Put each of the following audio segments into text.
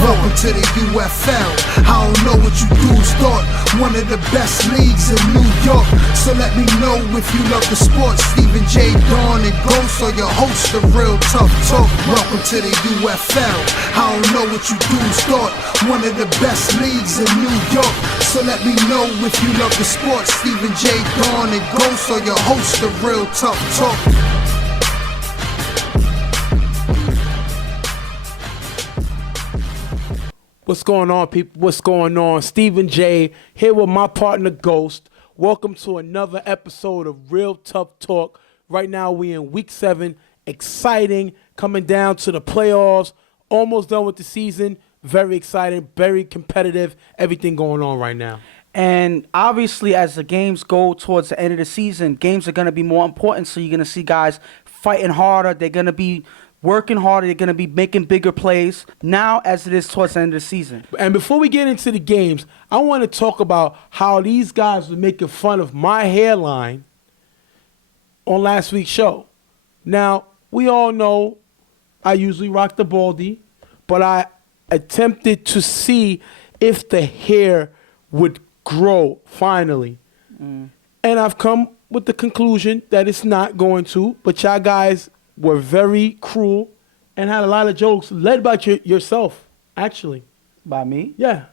Welcome to the UFL. I don't know what you dudes thought. One of the best leagues in New York. So let me know if you love the sports. Stephen J. Dawn and Ghost are your hosts of Real Tough Talk. Welcome to the UFL. I don't know what you dudes thought. One of the best leagues in New York. So let me know if you love the sports. Stephen J. Dawn and Ghost are your hosts of Real Tough Talk. What's going on, people? What's going on? Stephen J. here with my partner Ghost. Welcome to another episode of Real Tough Talk. Right now we in week 7. Exciting, coming down to the playoffs. Almost done with the season. Very exciting, very competitive. Everything going on right now. And obviously, as the games go towards the end of the season, games are going to be more important. So you're going to see guys fighting harder. They're going to be working harder. They're going to be making bigger plays now as it is towards the end of the season. And before we get into the games, I want to talk about how these guys were making fun of my hairline on last week's show. Now, we all know I usually rock the baldy, but I attempted to see if the hair would grow finally. And I've come with the conclusion that it's not going to, but y'all guys were very cruel and had a lot of jokes led by yourself, actually. By me? Yeah.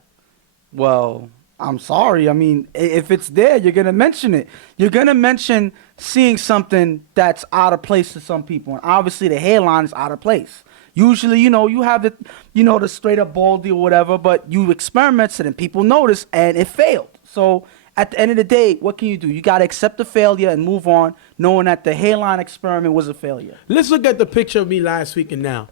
Well, I'm sorry. I mean, if it's there, you're going to mention it. You're going to mention seeing something that's out of place to some people. And obviously, the hairline is out of place. Usually, you have the straight up baldy or whatever, but you experimented and people noticed and it failed. So at the end of the day, what can you do? You got to accept the failure and move on, knowing that the hairline experiment was a failure. Let's look at the picture of me last week and now.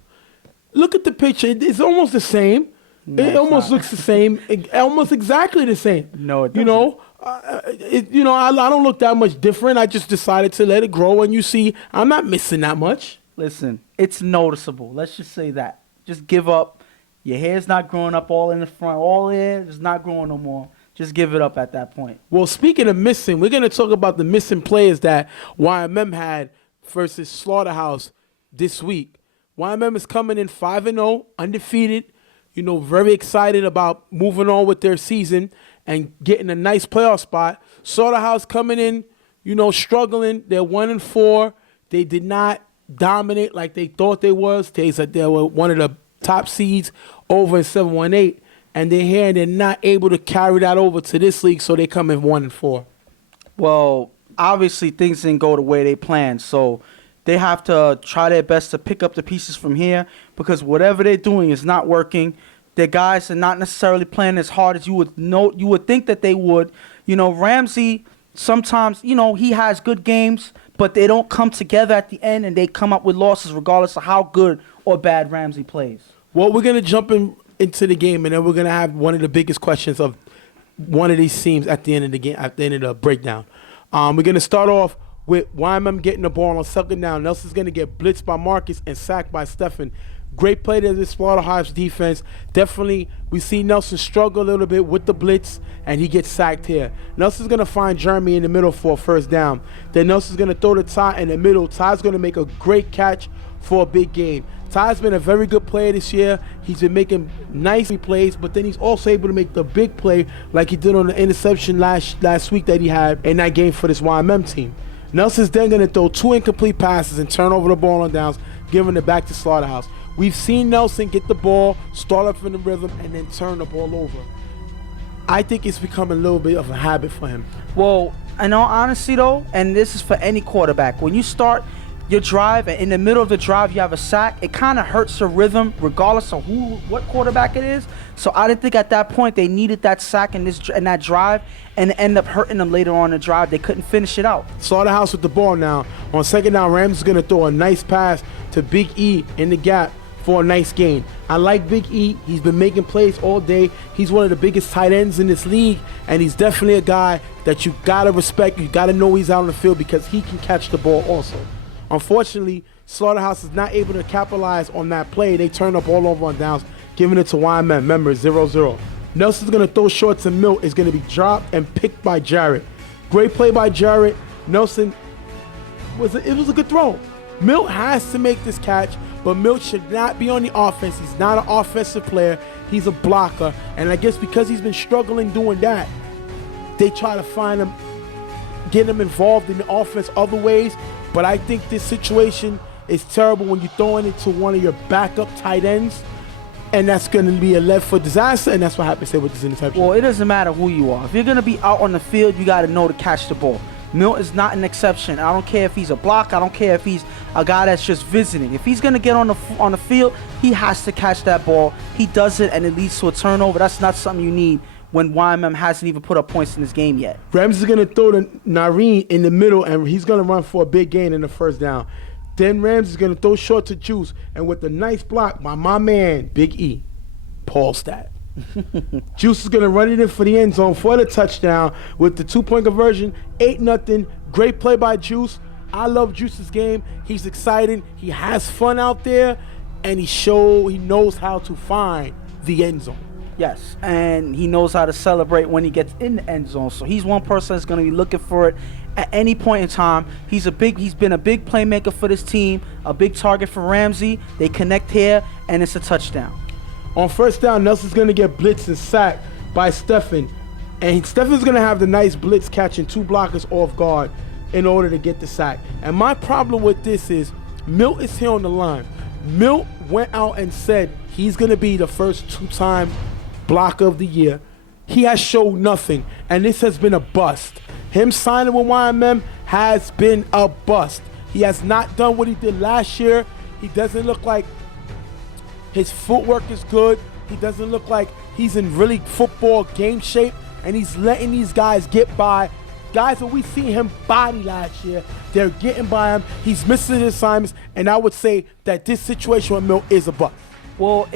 Look at the picture. It's almost the same. No, it almost looks the same. Almost exactly the same. No, it doesn't. I don't look that much different. I just decided to let it grow, and you see, I'm not missing that much. Listen, it's noticeable. Let's just say that. Just give up. Your hair's not growing up all in the front. All hair is not growing no more. Just give it up at that point. Well, speaking of missing, we're going to talk about the missing players that YMM had versus Slaughterhouse this week. YMM is coming in 5-0, undefeated, very excited about moving on with their season and getting a nice playoff spot. Slaughterhouse coming in, struggling. They're 1-4. They did not dominate like they thought they was. They said they were one of the top seeds over in 7-1-8. And they're here and they're not able to carry that over to this league, so they come in 1-4. Well, obviously things didn't go the way they planned, so they have to try their best to pick up the pieces from here because whatever they're doing is not working. Their guys are not necessarily playing as hard as you would think that they would. Ramsey, sometimes, he has good games, but they don't come together at the end and they come up with losses regardless of how good or bad Ramsey plays. Well, we're going to jump into the game, and then we're going to have one of the biggest questions of one of these teams at the end of the game, at the end of the breakdown. We're going to start off with YMM getting the ball on second down. Nelson's going to get blitzed by Marcus and sacked by Stephen. Great play to the Slaughterhouse defense. Definitely, we see Nelson struggle a little bit with the blitz, and he gets sacked here. Nelson's going to find Jeremy in the middle for a first down. Then Nelson's going to throw to Ty in the middle. Ty's going to make a great catch for a big gain. Ty's been a very good player this year. He's been making nice plays, but then he's also able to make the big play like he did on the interception last week that he had in that game for this YMM team. Nelson's then going to throw 2 incomplete passes and turn over the ball on downs, giving it back to Slaughterhouse. We've seen Nelson get the ball, start up in the rhythm, and then turn the ball over. I think it's becoming a little bit of a habit for him. Well, in all honesty, though, and this is for any quarterback, when you start your drive and in the middle of the drive you have a sack, it kind of hurts the rhythm regardless of what quarterback it is. So I didn't think at that point they needed that sack in that drive, and it ended up hurting them later on in the drive. They couldn't finish it out. Slaughterhouse with the ball now. On second down, Rams is going to throw a nice pass to Big E in the gap for a nice gain. I like Big E. He's been making plays all day. He's one of the biggest tight ends in this league, and he's definitely a guy that you got to respect. You got to know he's out on the field because he can catch the ball also. Unfortunately, Slaughterhouse is not able to capitalize on that play. They turn up all over on downs, giving it to YMM. Remember, 0-0. Nelson's going to throw short to Milt. It's going to be dropped and picked by Jarrett. Great play by Jarrett. Nelson, it was a good throw. Milt has to make this catch, but Milt should not be on the offense. He's not an offensive player. He's a blocker. And I guess because he's been struggling doing that, they try to find him, get him involved in the offense other ways. But I think this situation is terrible when you're throwing it to one of your backup tight ends, and that's going to be a left foot disaster, and that's what happens here with this interception. Well, it doesn't matter who you are. If you're going to be out on the field, you got to know to catch the ball. Milt is not an exception. I don't care if he's a block. I don't care if he's a guy that's just visiting. If he's going to get on the field, he has to catch that ball. He does it, and it leads to a turnover. That's not something you need when YMM hasn't even put up points in this game yet. Rams is going to throw to Nareen in the middle, and he's going to run for a big gain in the first down. Then Rams is going to throw short to Juice, and with the nice block by my man, Big E, Paul Stat. Juice is going to run it in for the end zone for the touchdown with the 2-point conversion, 8-0. Great play by Juice. I love Juice's game. He's excited. He has fun out there, and he knows how to find the end zone. Yes, and he knows how to celebrate when he gets in the end zone. So he's one person that's going to be looking for it at any point in time. He's been a big playmaker for this team, a big target for Ramsey. They connect here, and it's a touchdown. On first down, Nelson's going to get blitzed and sacked by Stephen. And Stephen's going to have the nice blitz catching 2 blockers off guard in order to get the sack. And my problem with this is Milt is here on the line. Milt went out and said he's going to be the first 2-time blocker of the year. He has showed nothing, and this has been a bust. Him signing with YMM has been a bust. He has not done what he did last year. He doesn't look like his footwork is good. He doesn't look like he's in really football game shape, and he's letting these guys get by. Guys that we seen him body last year, they're getting by him. He's missing his assignments, and I would say that this situation with Milt is a bust. Well,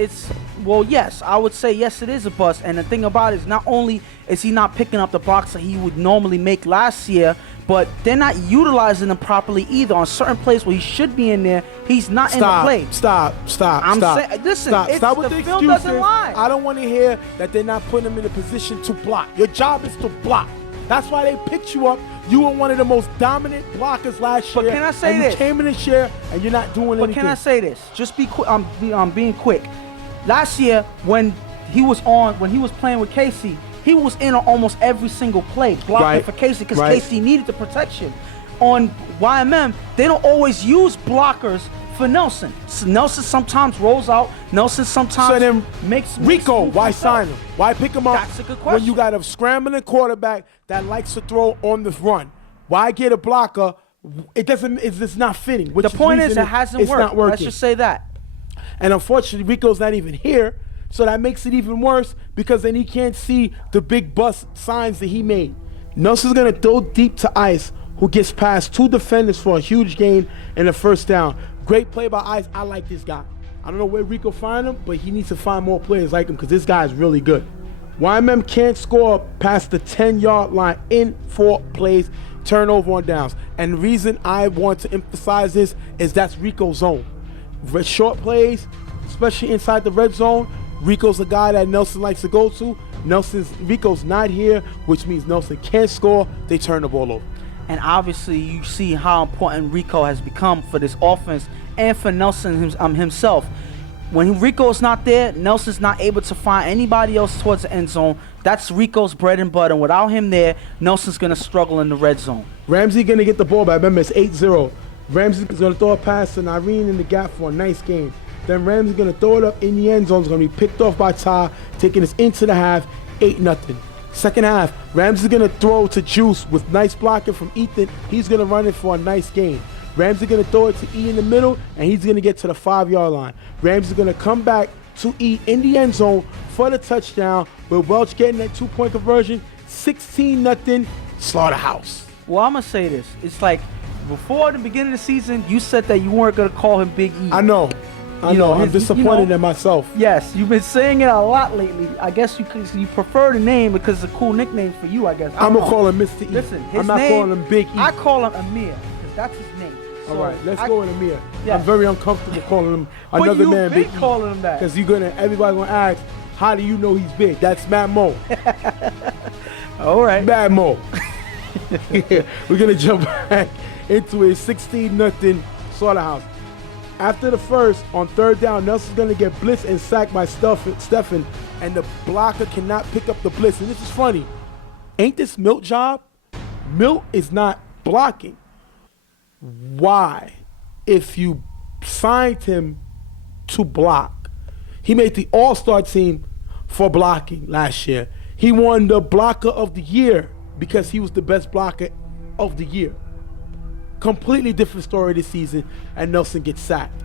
yes, I would say yes, it is a bust. And the thing about it is not only is he not picking up the blocks that he would normally make last year, but they're not utilizing him properly either. On certain plays where he should be in there, he's not in the play. Stop. Listen, stop with the film excuses. doesn't lie. I don't want to hear that they're not putting him in a position to block. Your job is to block. That's why they picked you up. You were one of the most dominant blockers last year. But can I say and this? You came in this year and you're not doing anything. But can I say this? Just be quick. I'm being quick. Last year, when he was playing with Casey, he was in on almost every single play blocking for Casey because Casey needed the protection. On YMM, they don't always use blockers for Nelson. So Nelson sometimes rolls out. Nelson sometimes makes Rico, why himself. sign him? Why pick him up That's a good question. when you got a scrambling quarterback that likes to throw on the run? Why get a blocker? It's not fitting. The point is, it hasn't worked. Not working. Let's just say that. And unfortunately, Rico's not even here, so that makes it even worse because then he can't see the big bust signs that he made. Nelson's going to throw deep to Ice, who gets past 2 defenders for a huge gain in the first down. Great play by Ice. I like this guy. I don't know where Rico find him, but he needs to find more players like him because this guy is really good. YMM can't score past the 10-yard line in 4 plays, turnover on downs. And the reason I want to emphasize this is that's Rico's zone. Short plays, especially inside the red zone, Rico's a guy that Nelson likes to go to. Rico's not here, which means Nelson can't score. They turn the ball over. And obviously, you see how important Rico has become for this offense and for Nelson himself. When Rico's not there, Nelson's not able to find anybody else towards the end zone. That's Rico's bread and butter. Without him there, Nelson's going to struggle in the red zone. Ramsey going to get the ball back. Remember, it's 8-0. Ramsey's going to throw a pass to Irene in the gap for a nice game. Then Ramsey's going to throw it up in the end zone. It's going to be picked off by Ty, taking us into the half, 8-0. Second half, Ramsey's going to throw to Juice with nice blocking from Ethan. He's going to run it for a nice gain. Ramsey's going to throw it to E in the middle, and he's going to get to the 5-yard line. Ramsey's going to come back to E in the end zone for the touchdown, with Welch getting that 2-point conversion, 16-0, Slaughterhouse. Well, I'm going to say this. It's like before the beginning of the season, you said that you weren't going to call him Big E. I know. I'm disappointed in myself. Yes, you've been saying it a lot lately. I guess you prefer the name because it's a cool nickname for you, I guess. I'm going to call him Mr. E. Listen, I'm not calling him Big E. I call him Amir because that's his name. All right, let's go with Amir. Yeah. I'm very uncomfortable calling him another man Big E. Calling him that. Because everybody's going to ask, how do you know he's big? That's Matt Mo. All right. Matt Mo. We're going to jump back into a 16-0 Slaughterhouse. After the first, on third down, Nelson's going to get blitzed and sacked by Stephen, and the blocker cannot pick up the blitz. And this is funny. Ain't this Milt job? Milt is not blocking. Why? If you signed him to block, he made the all-star team for blocking last year. He won the blocker of the year because he was the best blocker of the year. Completely different story this season, and Nelson gets sacked.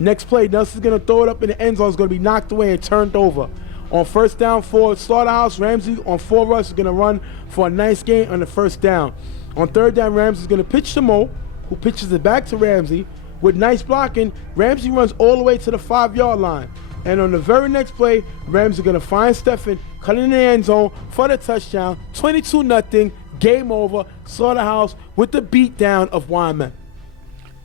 Next play, Nelson's going to throw it up in the end zone. It's going to be knocked away and turned over. On first down for Slaughterhouse, Ramsey on 4 rush is going to run for a nice gain on the first down. On third down, Ramsey is going to pitch to Mo, who pitches it back to Ramsey. With nice blocking, Ramsey runs all the way to the 5-yard line. And on the very next play, Rams are going to find Stephen, cutting in the end zone for the touchdown. 22-0, game over. Slaughterhouse with the beatdown of YMM.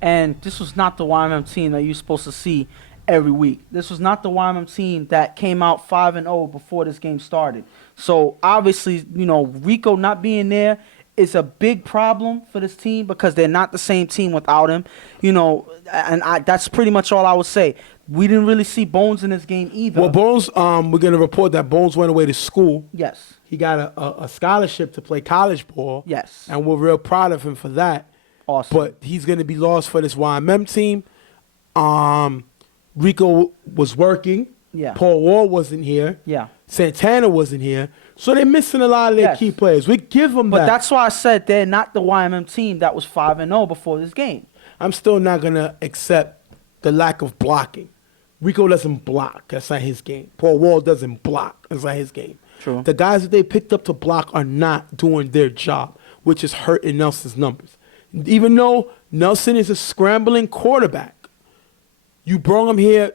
And this was not the YMM team that you're supposed to see every week. This was not the YMM team that came out 5-0 before this game started. So obviously, Rico not being there is a big problem for this team because they're not the same team without him. That's pretty much all I would say. We didn't really see Bones in this game either. Well, Bones, we're going to report that Bones went away to school. Yes. He got a scholarship to play college ball. Yes. And we're real proud of him for that. Awesome. But he's going to be lost for this YMM team. Rico was working. Yeah. Paul Wall wasn't here. Yeah. Santana wasn't here. So they're missing a lot of their key players. We give them that. But that's why I said they're not the YMM team that was 5-0 before this game. I'm still not going to accept the lack of blocking. Rico doesn't block. That's not his game. Paul Wall doesn't block. That's not his game. True. The guys that they picked up to block are not doing their job, which is hurting Nelson's numbers. Even though Nelson is a scrambling quarterback, you brought him here,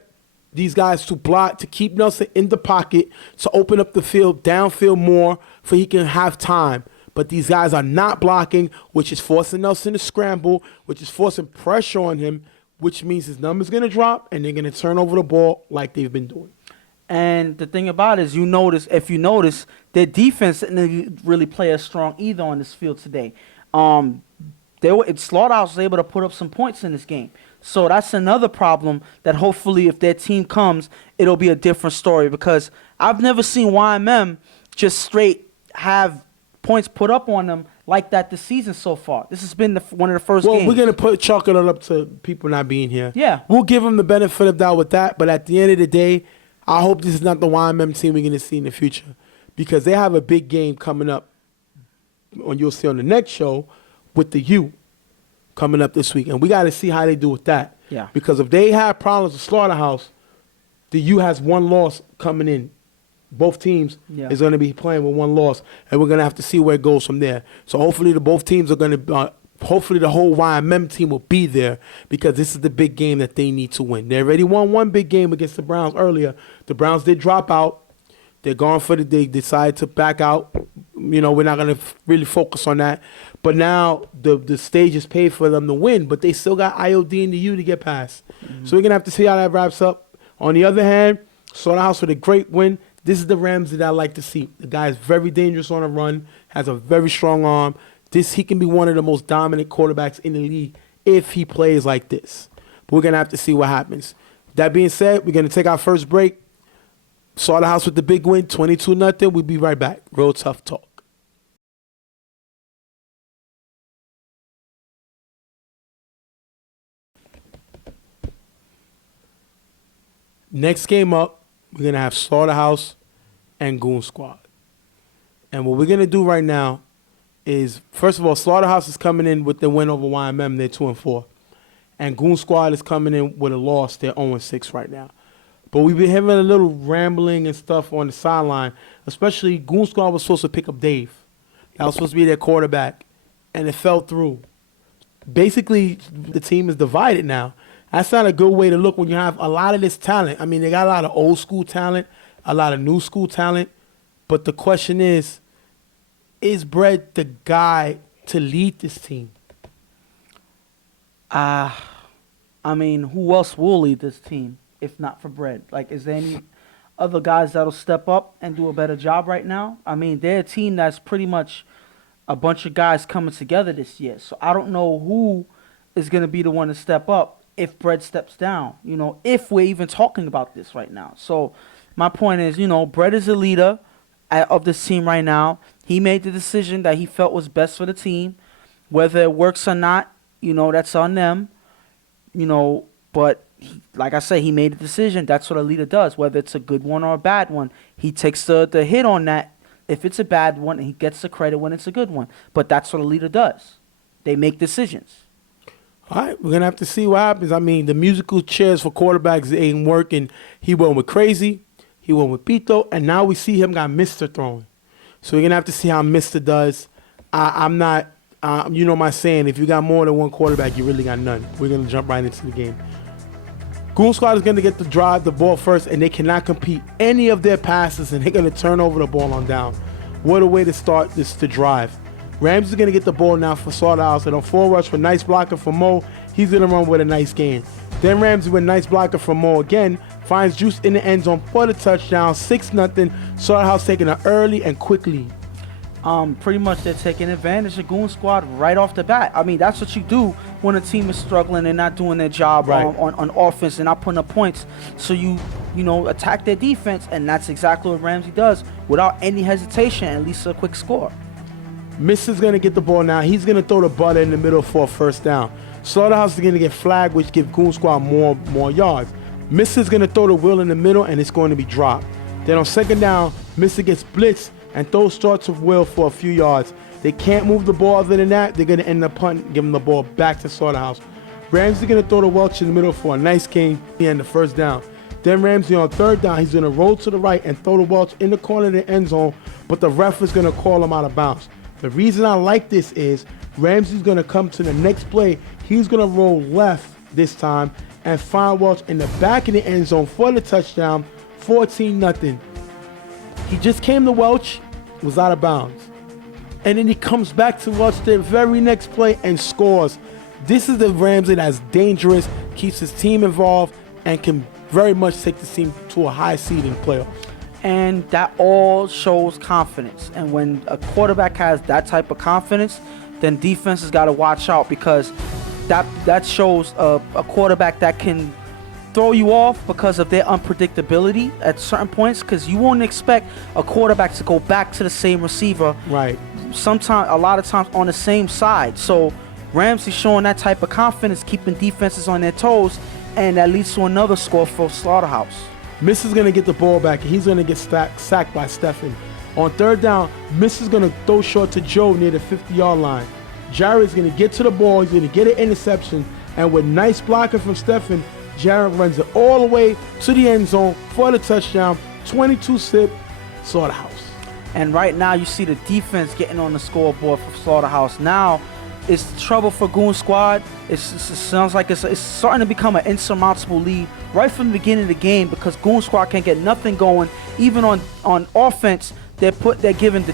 these guys, to block, to keep Nelson in the pocket, to open up the field, downfield more, for he can have time. But these guys are not blocking, which is forcing Nelson to scramble, which is forcing pressure on him, which means his number's going to drop, and they're going to turn over the ball like they've been doing. And the thing about it is, if you notice, their defense didn't really play as strong either on this field today. Slaughterhouse was able to put up some points in this game. So that's another problem that hopefully if their team comes, it'll be a different story because I've never seen YMM just straight have points put up on them like that this season so far. This has been one of the first games. Well, we're going to chalk it up to people not being here. Yeah. We'll give them the benefit of doubt with that, but at the end of the day, I hope this is not the YMM team we're going to see in the future because they have a big game coming up, you'll see on the next show, with the U coming up this week. And we got to see how they do with that. Yeah. Because if they have problems with Slaughterhouse, the U has one loss coming in. Both teams is going to be playing with one loss, and we're going to have to see where it goes from there. So hopefully both teams are going to hopefully the whole YMM team will be there because this is the big game that they need to win. They already won one big game against the Browns earlier. The Browns did drop out. They're gone for they decided to back out. We're not going to really focus on that. But now the stage is paid for them to win, but they still got IOD and the U to get past. Mm-hmm. So we're going to have to see how that wraps up. On the other hand, Slaughterhouse with a great win. This is the Ramsey that I like to see. The guy is very dangerous on a run, has a very strong arm. He can be one of the most dominant quarterbacks in the league if he plays like this. But we're going to have to see what happens. That being said, we're going to take our first break. Slaughterhouse with the big win, 22-0. We'll be right back. Real Tough Talk. Next game up, we're going to have Slaughterhouse and Goon Squad. And what we're going to do right now is, first of all, Slaughterhouse is coming in with the win over YMM. They're 2-4. And Goon Squad is coming in with a loss. They're 0-6 right now. But we've been having a little rambling and stuff on the sideline, especially Goon Squad was supposed to pick up Dave. That was supposed to be their quarterback, and it fell through. Basically, the team is divided now. That's not a good way to look when you have a lot of this talent. I mean, they got a lot of old school talent, a lot of new school talent. But the question is Brett the guy to lead this team? I mean, who else will lead this team if not for Brett? Like, is there any other guys that'll step up and do a better job right now? I mean, they're a team that's pretty much a bunch of guys coming together this year. So I don't know who is going to be the one to step up if Brett steps down, if we're even talking about this right now. So my point is, Brett is the leader of this team right now. He made the decision that he felt was best for the team. Whether it works or not, that's on them. But like I said, he made a decision. That's what a leader does, whether it's a good one or a bad one. He takes the hit on that. If it's a bad one, he gets the credit when it's a good one. But that's what a leader does. They make decisions. All right, we're going to have to see what happens. I mean, the musical chairs for quarterbacks ain't working. He went with Crazy. He went with Pito. And now we see him got Mr. throwing. So we're going to have to see how Mr. does. I'm not, my saying, if you got more than one quarterback, you really got none. We're going to jump right into the game. Goon Squad is going to get the drive, the ball first, and they cannot compete any of their passes, and they're going to turn over the ball on down. What a way to start this to drive. Rams is going to get the ball now for Slaughterhouse, and on full rush with nice blocker from Mo, he's going to run with a nice gain. Then Ramsey with nice blocker from Mo again, finds Juice in the end zone for the touchdown, 6-0. Slaughterhouse taking an early and quick lead. Pretty much they're taking advantage of Goon Squad right off the bat. I mean, that's what you do when a team is struggling and not doing their job on offense and not putting up points. So you attack their defense, and that's exactly what Ramsey does without any hesitation, at least a quick score. Miss is going to get the ball now. He's going to throw the butter in the middle for a first down. Slaughterhouse is going to get flagged, which gives Goon Squad more yards. Miss is going to throw the wheel in the middle, and it's going to be dropped. Then on second down, Mister gets blitzed and throws starts of Will for a few yards. They can't move the ball other than that. They're going to end up punting, giving the ball back to Slaughterhouse. Ramsey going to throw the Welch in the middle for a nice gain and the first down. Then Ramsey on third down, he's going to roll to the right and throw the Welch in the corner of the end zone, but the ref is going to call him out of bounds. The reason I like this is Ramsey's going to come to the next play. He's going to roll left this time and find Welch in the back of the end zone for the touchdown, 14-0. He just came to Welch, was out of bounds. And then he comes back to Welch the very next play and scores. This is the Ramsey that's dangerous, keeps his team involved, and can very much take the team to a high seed in playoffs. And that all shows confidence. And when a quarterback has that type of confidence, then defense has got to watch out, because that shows a quarterback that can throw you off because of their unpredictability at certain points, because you won't expect a quarterback to go back to the same receiver. Right. A lot of times on the same side. So Ramsey showing that type of confidence, keeping defenses on their toes, and that leads to another score for Slaughterhouse. Miss is going to get the ball back, and he's going to get sacked by Stephen. On third down, Miss is going to throw short to Joe near the 50-yard line. Jared's going to get to the ball. He's going to get an interception, and with nice blocking from Stephen, Jared runs it all the way to the end zone for the touchdown, 22-6, Slaughterhouse. And right now you see the defense getting on the scoreboard for Slaughterhouse. Now it's trouble for Goon Squad. It sounds like it's starting to become an insurmountable lead right from the beginning of the game, because Goon Squad can't get nothing going. Even on offense, they're giving the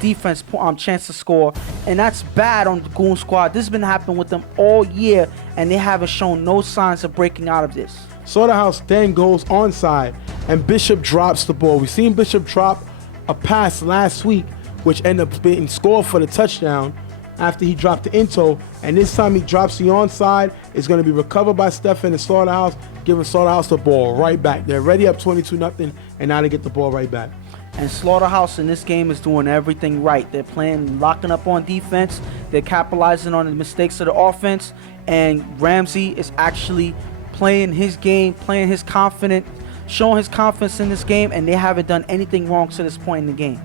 defense chance to score, and that's bad on the Goon Squad. This has been happening with them all year, and they haven't shown no signs of breaking out of this. Slaughterhouse then goes onside, and Bishop drops the ball. We've seen Bishop drop a pass last week, which ended up being scored for the touchdown after he dropped the into, and this time he drops the onside. It's going to be recovered by Stephen and Slaughterhouse, giving Slaughterhouse the ball right back. They're already up 22-0, and now they get the ball right back. And Slaughterhouse in this game is doing everything right. They're locking up on defense. They're capitalizing on the mistakes of the offense. And Ramsey is actually playing his game, playing his confidence, showing his confidence in this game, and they haven't done anything wrong to this point in the game.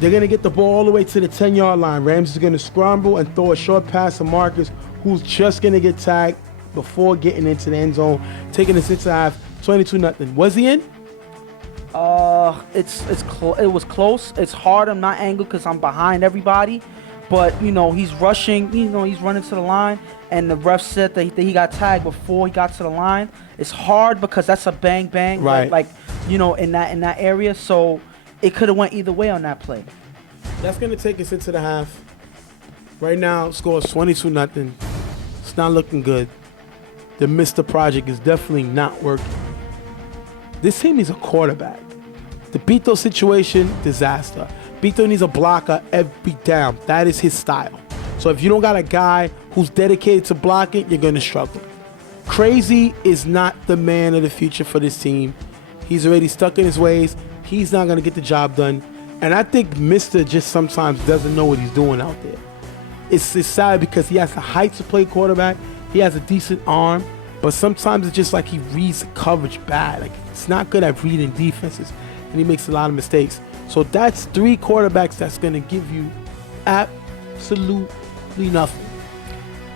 They're going to get the ball all the way to the 10-yard line. Ramsey's going to scramble and throw a short pass to Marcus, who's just going to get tagged before getting into the end zone, taking us into half, 22-0. Was he in? It was close. It's hard. I'm not angled because I'm behind everybody, but he's rushing. He's running to the line, and the ref said that he got tagged before he got to the line. It's hard because that's a bang bang, right? Like in that area. So it could have went either way on that play. That's gonna take us into the half. Right now, score is 22-0. It's not looking good. The Mr. Project is definitely not working. This team needs a quarterback. The Beto situation, disaster. Beto needs a blocker every down. That is his style. So if you don't got a guy who's dedicated to blocking, you're going to struggle. Crazy is not the man of the future for this team. He's already stuck in his ways. He's not going to get the job done. And I think Mister just sometimes doesn't know what he's doing out there. It's sad because he has the height to play quarterback. He has a decent arm. But sometimes it's just like he reads the coverage bad. Like, it's not good at reading defenses. And he makes a lot of mistakes. So that's 3 quarterbacks that's going to give you absolutely nothing.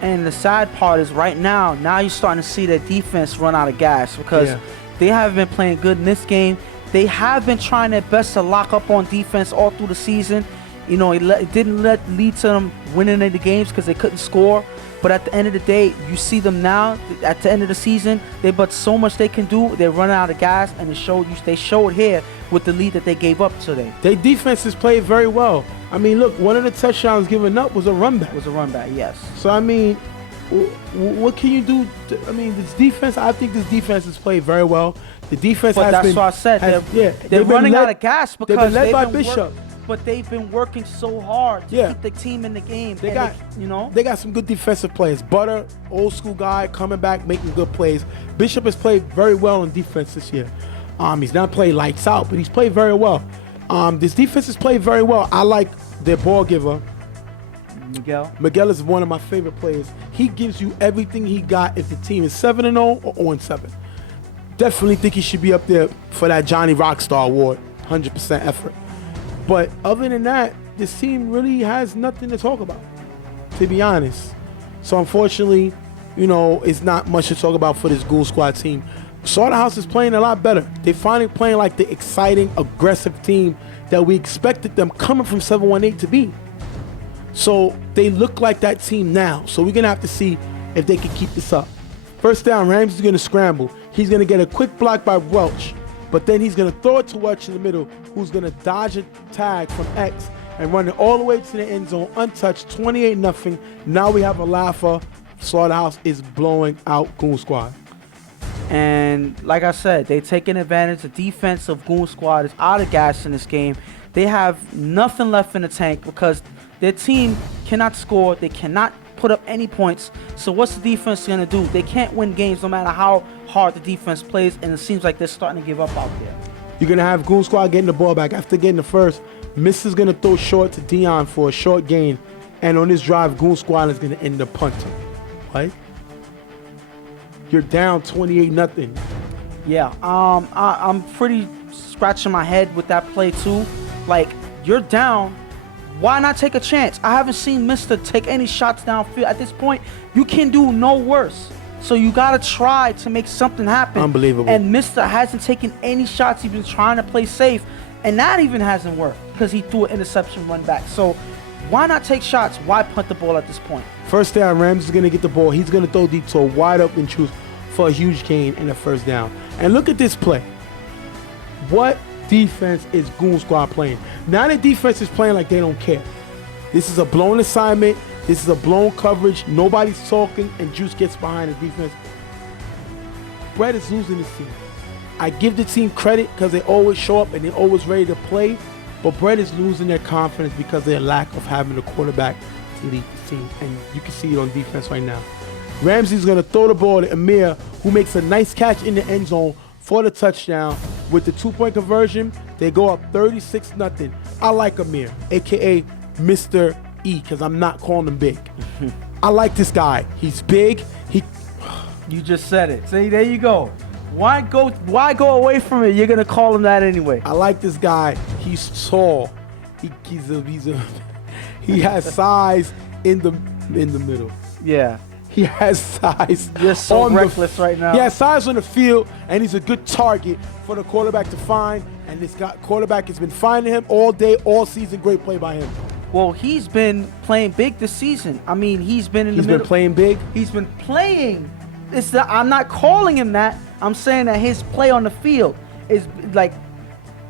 And the sad part is right now you're starting to see their defense run out of gas because they haven't been playing good in this game. They have been trying their best to lock up on defense all through the season. You know, it didn't lead to them winning any games because they couldn't score. But at the end of the day, you see them now. At the end of the season, but so much they can do. They're running out of gas, and they showed here with the lead that they gave up today. Their defense has played very well. I mean, look, one of the touchdowns given up was a run back. Yes. So, I mean, what can you do? I mean, this defense, I think this defense has played very well. The defense but has that's been... what I said. They're running out of gas because they've been led by Bishop. But they've been working so hard to keep the team in the game. They got some good defensive players. Butter, old school guy, coming back, making good plays. Bishop has played very well in defense this year. He's not played lights out, but he's played very well. This defense has played very well. I like their ball giver. Miguel is one of my favorite players. He gives you everything he got if the team is 7-0 or 0-7. Definitely think he should be up there for that Johnny Rockstar award. 100% effort. But other than that, this team really has nothing to talk about, to be honest. So unfortunately, it's not much to talk about for this Goon Squad team. Slaughterhouse is playing a lot better. They're finally playing like the exciting, aggressive team that we expected them coming from 718 to be. So they look like that team now. So we're going to have to see if they can keep this up. First down, Ramsey's going to scramble. He's going to get a quick block by Welch. But then he's going to throw it to Welch in the middle, who's going to dodge a tag from X and run it all the way to the end zone, untouched, 28-0. Now we have a laugher. Slaughterhouse is blowing out Goon Squad. And like I said, they're taking advantage. The defense of Goon Squad is out of gas in this game. They have nothing left in the tank because their team cannot score. They cannot put up any points. So what's the defense going to do? They can't win games no matter how hard the defense plays, and it seems like they're starting to give up out there. You're going to have Goon Squad getting the ball back. After getting the first, Mister's going to throw short to Dion for a short gain, and on this drive, Goon Squad is going to end up punting. Right? You're down 28-0. Yeah, I'm pretty scratching my head with that play too. Like, you're down. Why not take a chance? I haven't seen Mister take any shots downfield. At this point, you can do no worse. So you got to try to make something happen. Unbelievable. And Mister hasn't taken any shots. He's been trying to play safe. And that even hasn't worked because he threw an interception run back. So why not take shots? Why punt the ball at this point? First down, Rams is going to get the ball. He's going to throw deep to a wide open choose for a huge gain and a first down. And look at this play. What defense is Goon Squad playing? Now the defense is playing like they don't care. This is a blown assignment. This is a blown coverage. Nobody's talking, and Juice gets behind the defense. Brett is losing this team. I give the team credit because they always show up and they're always ready to play, but Brett is losing their confidence because of their lack of having a quarterback to lead the team, and you can see it on defense right now. Ramsey's going to throw the ball to Amir, who makes a nice catch in the end zone for the touchdown. With the 2-point conversion, they go up 36-0. I like Amir, a.k.a. Mr. E, because I'm not calling him big. I like this guy. He's big. You just said it. See, there you go. Why go away from it? You're going to call him that anyway. I like this guy. He's tall. He has size in the middle. Yeah. He has size. You're so reckless right now. He has size on the field, and he's a good target for the quarterback to find. And this quarterback has been finding him all day, all season. Great play by him. Well, he's been playing big this season. I mean, he's been in the middle. He's been playing big? He's been playing. I'm not calling him that. I'm saying that his play on the field is like,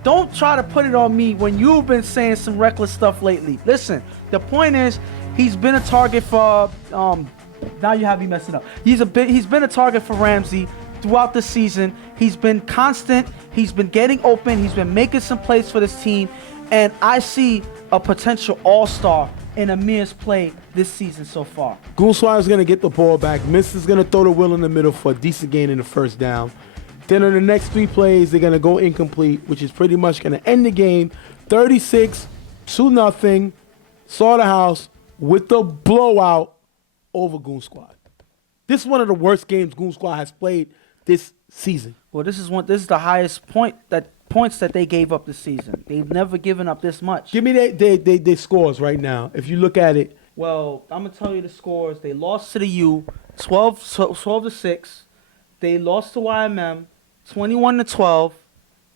don't try to put it on me when you've been saying some reckless stuff lately. Listen, the point is, he's been a target for, now you have me messing up. He's been a target for Ramsey throughout the season. He's been constant. He's been getting open. He's been making some plays for this team. And I see a potential all-star in Amir's play this season so far. Goon Squad is going to get the ball back. Miss is going to throw the wheel in the middle for a decent gain in the first down. Then on the next 3 plays, they're going to go incomplete, which is pretty much going to end the game 36-0. Slaughterhouse with the blowout over Goon Squad. This is one of the worst games Goon Squad has played this season. Well, this is the highest points that they gave up this season. They've never given up this much. Give me their scores right now. If you look at it. Well, I'm gonna tell you the scores. They lost to the U, 12-6. They lost to YMM, 21-12.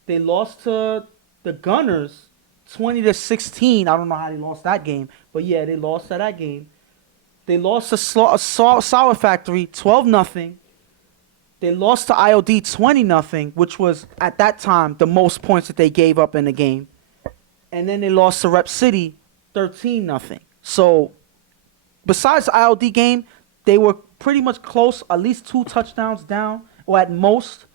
They lost to the Gunners, 20-16. I don't know how they lost that game, but yeah, they lost to that game. They lost to Sour Factory, 12-0. They lost to IOD 20-0, which was at that time the most points that they gave up in the game. And then they lost to Rep City 13-0. So besides the IOD game, they were pretty much close, at least 2 touchdowns down, or at most.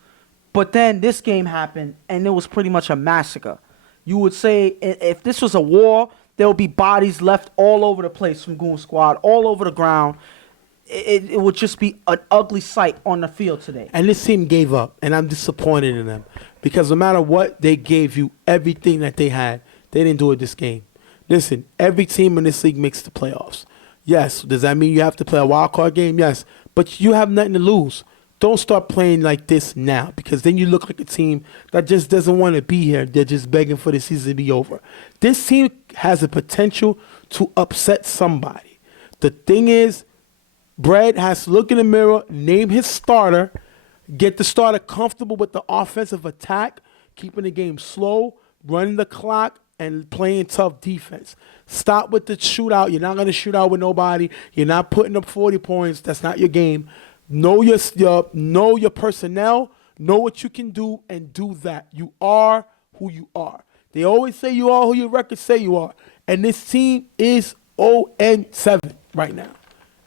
But then this game happened, and it was pretty much a massacre. You would say if this was a war, there would be bodies left all over the place from Goon Squad, all over the ground. It would just be an ugly sight on the field today. And this team gave up, and I'm disappointed in them. Because no matter what, they gave you everything that they had. They didn't do it this game. Listen, every team in this league makes the playoffs. Yes, does that mean you have to play a wild card game? Yes, but you have nothing to lose. Don't start playing like this now, because then you look like a team that just doesn't want to be here. They're just begging for the season to be over. This team has the potential to upset somebody. The thing is, Brad has to look in the mirror, name his starter, get the starter comfortable with the offensive attack, keeping the game slow, running the clock, and playing tough defense. Stop with the shootout. You're not going to shoot out with nobody. You're not putting up 40 points. That's not your game. Know your personnel, know what you can do, and do that. You are who you are. They always say you are who your records say you are. And this team is 0-7 right now.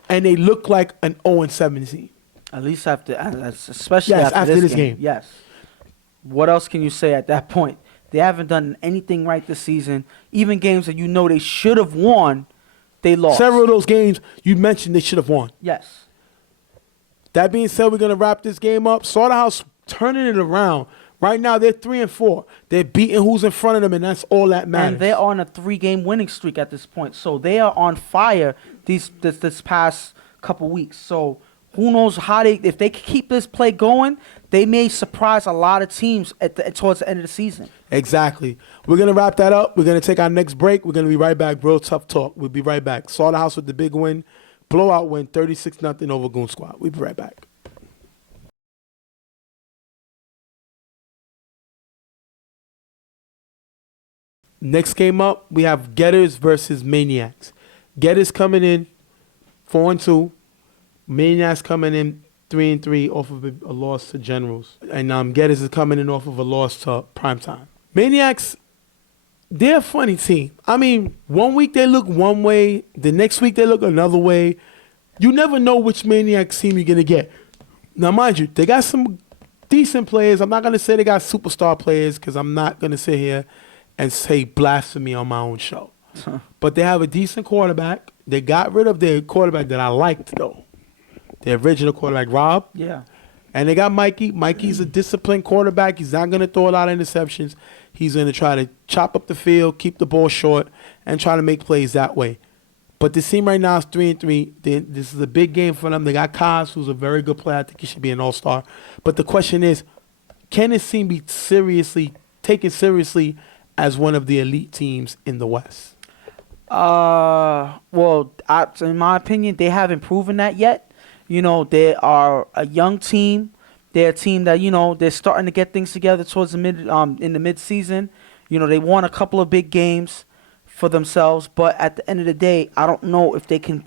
And they look like an 0-7 team. At least especially after this game. Yes. What else can you say at that point? They haven't done anything right this season. Even games that you know they should have won, they lost. Several of those games you mentioned they should have won. Yes. That being said, we're going to wrap this game up. Slaughterhouse turning it around. Right now, they're 3-4. They're beating who's in front of them, and that's all that matters. And they're on a 3-game winning streak at this point. So they are on fire this past couple weeks. So who knows if they keep this play going, they may surprise a lot of teams towards the end of the season. Exactly. We're going to wrap that up. We're going to take our next break. We're going to be right back. Real Tough Talk. We'll be right back. Slaughterhouse with the big win. Blowout win, 36-0 over Goon Squad. We'll be right back. Next game up, we have Getters versus Maniacs. Getters coming in 4-2. Maniacs coming in 3-3 off of a loss to Generals. And Getters is coming in off of a loss to Primetime. Maniacs, they're a funny team. I mean, 1 week they look one way, the next week they look another way. You never know which Maniacs team you're going to get. Now, mind you, they got some decent players. I'm not going to say they got superstar players because I'm not going to sit here and say blasphemy on my own show. But they have a decent quarterback. They got rid of their quarterback that I liked, though. The original quarterback, Rob. Yeah. And they got Mikey. Mikey's a disciplined quarterback. He's not going to throw a lot of interceptions. He's going to try to chop up the field, keep the ball short, and try to make plays that way. But this team right now is 3-3. This is a big game for them. They got Kaz, who's a very good player. I think he should be an all-star. But the question is, can this team be taken seriously as one of the elite teams in the West? Well, in my opinion, they haven't proven that yet. You know, they are a young team. They're a team that, you know, they're starting to get things together towards in the mid-season. You know, they won a couple of big games for themselves, but at the end of the day, I don't know if they can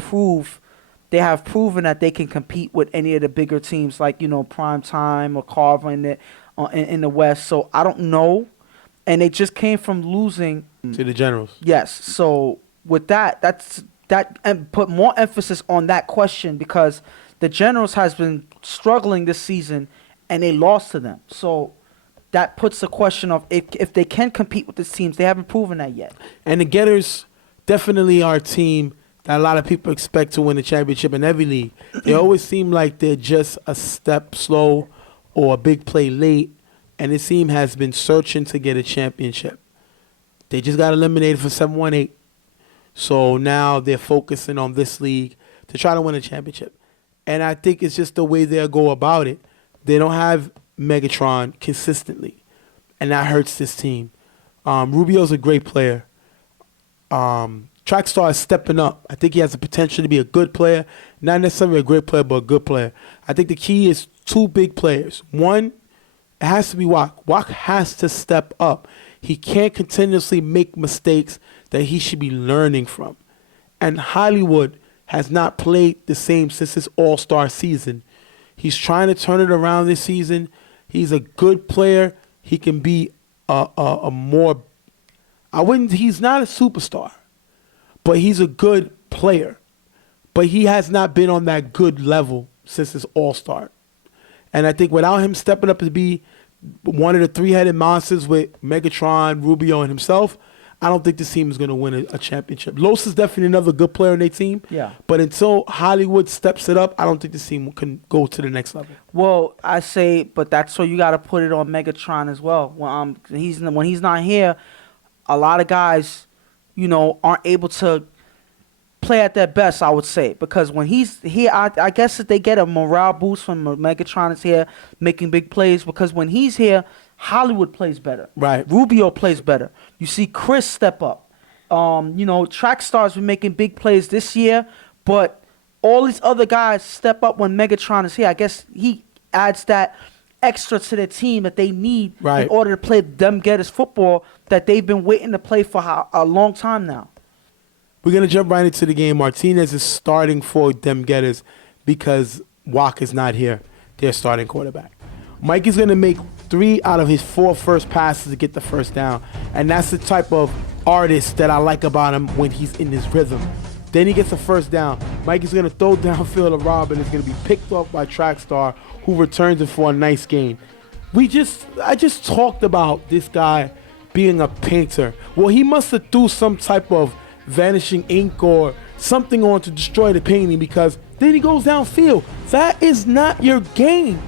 they have proven that they can compete with any of the bigger teams like, you know, Primetime or Carver in the West. So I don't know. And they just came from losing to the Generals. Yes. So with that, and put more emphasis on that question because the Generals has been struggling this season and they lost to them. So that puts the question of if they can compete with these teams. They haven't proven that yet. And the Getters, definitely are a team that a lot of people expect to win the championship in every league. They always seem like they're just a step slow or a big play late, and this team has been searching to get a championship. They just got eliminated for 7-1-8. So now they're focusing on this league to try to win a championship. And I think it's just the way they'll go about it. They don't have Megatron consistently, and that hurts this team. Rubio's a great player. Trackstar is stepping up. I think he has the potential to be a good player. Not necessarily a great player, but a good player. I think the key is two big players. One, it has to be Wak. Wak has to step up. He can't continuously make mistakes that he should be learning from. And Hollywood has not played the same since his All-Star season. He's trying to turn it around this season. He's a good player. He can be a more, he's not a superstar, but he's a good player. But he has not been on that good level since his All-Star. And I think without him stepping up to be one of the three-headed monsters with Megatron, Rubio, and himself, I don't think this team is going to win a championship. Los is definitely another good player on their team. Yeah. But until Hollywood steps it up, I don't think this team can go to the next level. Well, I say, but that's so you got to put it on Megatron as well. When he's not here, a lot of guys, aren't able to play at their best, I would say, because when he's here, I guess that they get a morale boost when Megatron is here making big plays, because when he's here, Hollywood plays better. Right. Rubio plays better. You see Chris step up. Trackstar's been making big plays this year, but all these other guys step up when Megatron is here. I guess he adds that extra to their team that they need in order to play them getters football that they've been waiting to play for a long time now. We're going to jump right into the game. Martinez is starting for them getters because Wak is not here. Their starting quarterback. Mike is going to make 3 out of his 4 first passes to get the first down. And that's the type of artist that I like about him when he's in his rhythm. Then he gets a first down. Mike is going to throw downfield to Rob, and it's going to be picked off by Trackstar, who returns it for a nice gain. I just talked about this guy being a painter. Well, he must have threw some type of vanishing ink or something on to destroy the painting, because then he goes downfield. That is not your game.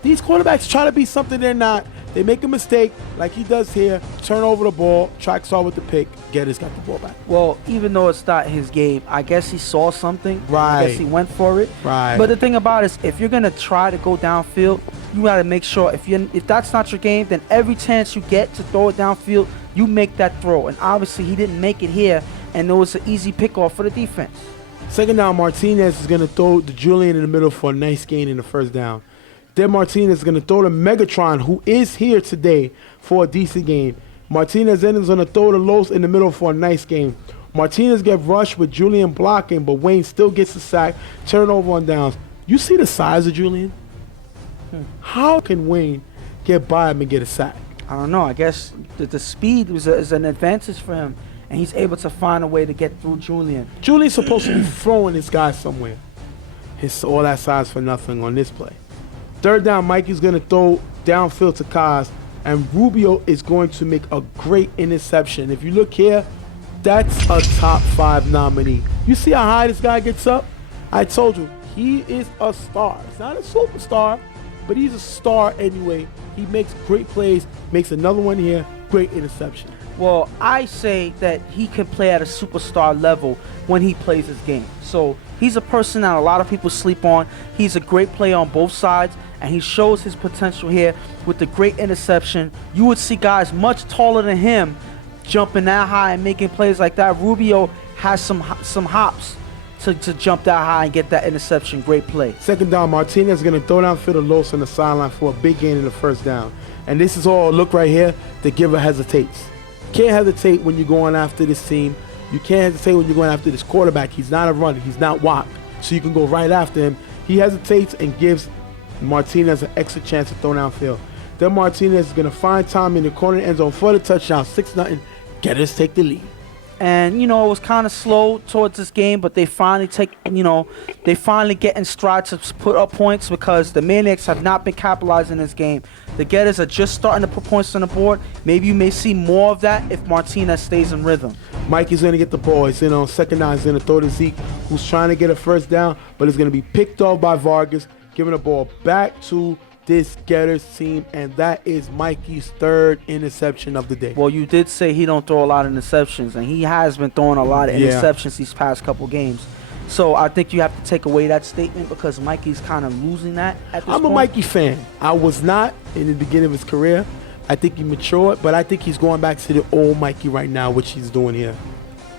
These quarterbacks try to be something they're not. They make a mistake like he does here, turn over the ball, Trackstar with the pick, Geddes got the ball back. Well, even though it's not his game, I guess he saw something. Right. I guess he went for it. Right. But the thing about it is, if you're going to try to go downfield, you got to make sure if that's not your game, then every chance you get to throw it downfield, you make that throw. And obviously he didn't make it here, and it was an easy pickoff for the defense. Second down, Martinez is going to throw to Julian in the middle for a nice gain in the first down. Then Martinez is going to throw to Megatron, who is here today, for a decent game. Martinez then is going to throw to Los in the middle for a nice game. Martinez gets rushed with Julian blocking, but Wayne still gets the sack, turnover on downs. You see the size of Julian? How can Wayne get by him and get a sack? I don't know. I guess the speed is an advantage for him, and he's able to find a way to get through Julian. Julian's supposed to be throwing this guy somewhere. All that size for nothing on this play. Third down, Mikey's going to throw downfield to Kaz, and Rubio is going to make a great interception. If you look here, that's a top 5 nominee. You see how high this guy gets up? I told you, he is a star. He's not a superstar, but he's a star anyway. He makes great plays, makes another one here, great interception. Well, I say that he can play at a superstar level when he plays his game. So he's a person that a lot of people sleep on. He's a great player on both sides, and he shows his potential here with the great interception. You would see guys much taller than him jumping that high and making plays like that. Rubio has some hops to jump that high and get that interception. Great play. Second down, Martinez is going to throw downfield to Los on the sideline for a big gain in the first down. And this is all, look right here, the giver hesitates. Can't hesitate when you're going after this team. You can't hesitate when you're going after this quarterback. He's not a runner. He's not Wak. So you can go right after him. He hesitates and gives Martinez an extra chance to throw downfield. Then Martinez is going to find Tommy in the corner of the end zone for the touchdown. 6-0. Getters take the lead. And, it was kind of slow towards this game, but they finally get in stride to put up points because the Maniacs have not been capitalizing this game. The Getters are just starting to put points on the board. Maybe you may see more of that if Martinez stays in rhythm. Mikey's going to get the ball. He's in on second down. He's going to throw to Zeke, who's trying to get a first down, but it's going to be picked off by Vargas, giving the ball back to this Getters team, and that is Mikey's third interception of the day. Well, you did say he don't throw a lot of interceptions, and he has been throwing a lot of interceptions these past couple games. So I think you have to take away that statement because Mikey's kind of losing that at this point. I'm a Mikey fan. I was not in the beginning of his career. I think he matured, but I think he's going back to the old Mikey right now, which he's doing here.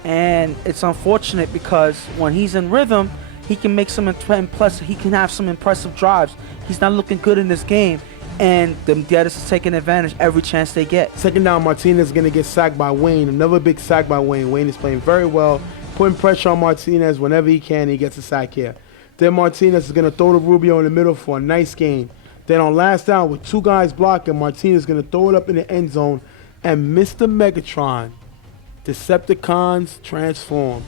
And it's unfortunate because when he's in rhythm, he can make some he can have some impressive drives. He's not looking good in this game, and the Getters is taking advantage every chance they get. Second down, Martinez is going to get sacked by Wayne. Another big sack by Wayne. Wayne is playing very well, putting pressure on Martinez whenever he can. He gets a sack here. Then Martinez is going to throw to Rubio in the middle for a nice gain. Then on last down, with two guys blocking, Martinez is going to throw it up in the end zone, and Mr. Megatron, Decepticons transform,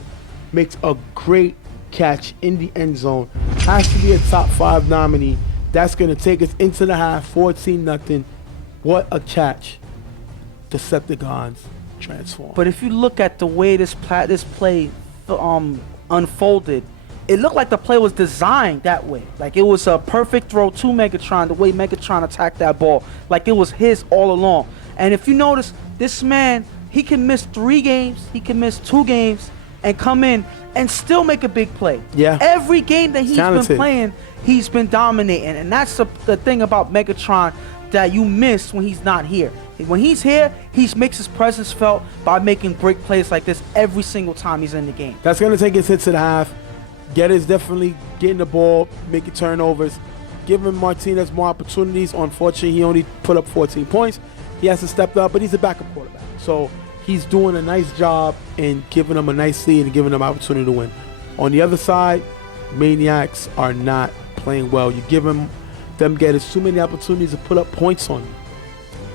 makes a great catch in the end zone. Has to be a top 5 nominee. That's going to take us into the half, 14-0. What a catch. Decepticons transform. But if you look at the way this play unfolded, it looked like the play was designed that way. Like it was a perfect throw to Megatron, the way Megatron attacked that ball. Like it was his all along. And if you notice, this man, he can miss 3 games, he can miss 2 games, and come in and still make a big play. Yeah. Every game that he's talented. been playing, he's been dominating. And that's the thing about Megatron that you miss when he's not here. When he's here, he makes his presence felt by making break plays like this every single time he's in the game. That's going to take us into the half. Getters definitely getting the ball, making turnovers, giving Martinez more opportunities. Unfortunately, he only put up 14 points. He has to step up, but he's a backup quarterback. So he's doing a nice job in giving them a nice lead and giving them opportunity to win. On the other side, Maniacs are not playing well. You give them Getters too many opportunities to put up points on them.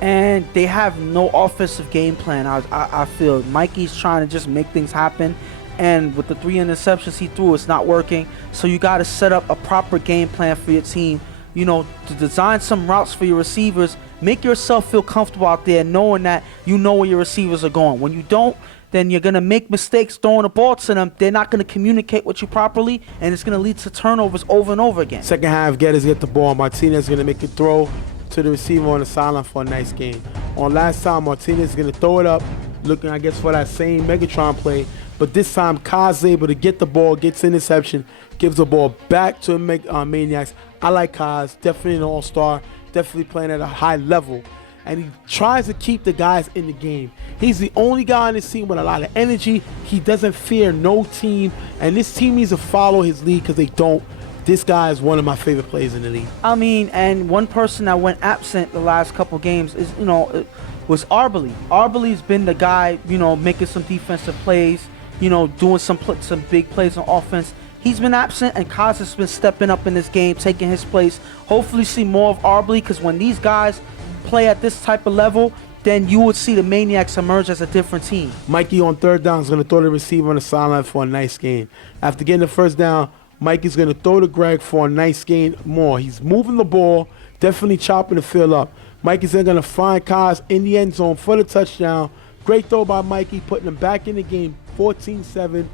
And they have no offensive game plan. I feel Mikey's trying to just make things happen. And with the 3 interceptions he threw, it's not working. So you got to set up a proper game plan for your team. To design some routes for your receivers. Make yourself feel comfortable out there knowing that you know where your receivers are going. When you don't, then you're going to make mistakes throwing the ball to them. They're not going to communicate with you properly, and it's going to lead to turnovers over and over again. Second half, Getters get the ball. Martinez is going to make a throw to the receiver on the sideline for a nice gain. On last time, Martinez is going to throw it up, looking, I guess, for that same Megatron play. But this time, Kaz is able to get the ball, gets interception, gives the ball back to Maniacs. I like Kaz, definitely an all-star, definitely playing at a high level. And he tries to keep the guys in the game. He's the only guy on this team with a lot of energy. He doesn't fear no team. And this team needs to follow his lead because they don't. This guy is one of my favorite players in the league. I mean, and one person that went absent the last couple games is, was Arbley. Arbley's been the guy, making some defensive plays, doing some big plays on offense. He's been absent, and Kaz has been stepping up in this game, taking his place. Hopefully see more of Arbley, because when these guys play at this type of level, then you would see the Maniacs emerge as a different team. Mikey on third down is going to throw the receiver on the sideline for a nice gain. After getting the first down, Mikey's going to throw to Greg for a nice gain more. He's moving the ball, definitely chopping the field up. Mikey's then going to find Kaz in the end zone for the touchdown. Great throw by Mikey, putting him back in the game, 14-7.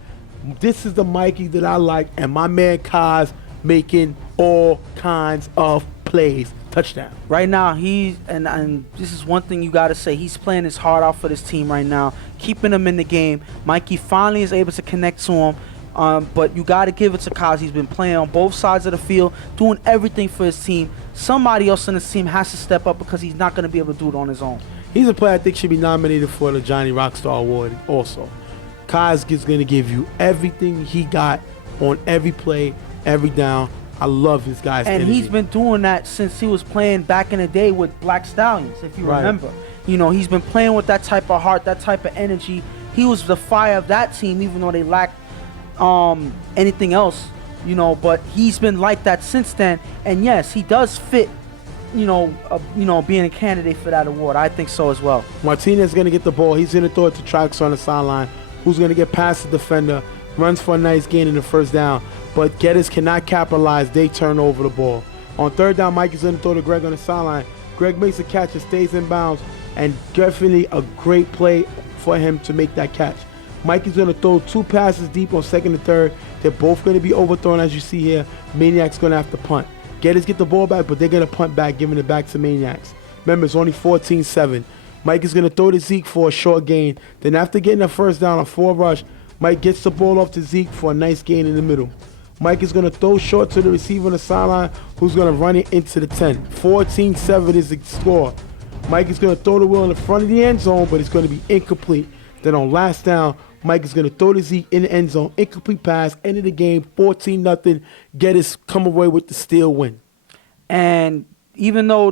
This is the Mikey that I like, and my man Kaz making all kinds of plays. Touchdown. Right now, and this is one thing you got to say, he's playing his heart out for this team right now, keeping them in the game. Mikey finally is able to connect to him, but you got to give it to Kaz. He's been playing on both sides of the field, doing everything for his team. Somebody else on this team has to step up because he's not going to be able to do it on his own. He's a player I think should be nominated for the Johnny Rockstar Award also. Kaz is going to give you everything he got on every play, every down. I love this guy's energy. And he's been doing that since he was playing back in the day with Black Stallions, if you remember. He's been playing with that type of heart, that type of energy. He was the fire of that team, even though they lacked anything else, but he's been like that since then. And yes, he does fit, being a candidate for that award. I think so as well. Martinez is going to get the ball. He's going to throw it to Trax on the sideline who's going to get past the defender, runs for a nice gain in the first down. But Geddes cannot capitalize. They turn over the ball. On third down, Mike is going to throw to Greg on the sideline. Greg makes a catch and stays in bounds, and definitely a great play for him to make that catch. Mike is going to throw 2 passes deep on second and third. They're both going to be overthrown, as you see here. Maniacs going to have to punt. Geddes get the ball back, but they're going to punt back, giving it back to Maniacs. Remember, it's only 14-7. Mike is going to throw to Zeke for a short gain. Then after getting a first down on 4 rush, Mike gets the ball off to Zeke for a nice gain in the middle. Mike is going to throw short to the receiver on the sideline, who's going to run it into the 10. 14-7 is the score. Mike is going to throw the wheel in the front of the end zone, but it's going to be incomplete. Then on last down, Mike is going to throw to Zeke in the end zone. Incomplete pass, end of the game, 14-0. Geddes come away with the steal win. And even though,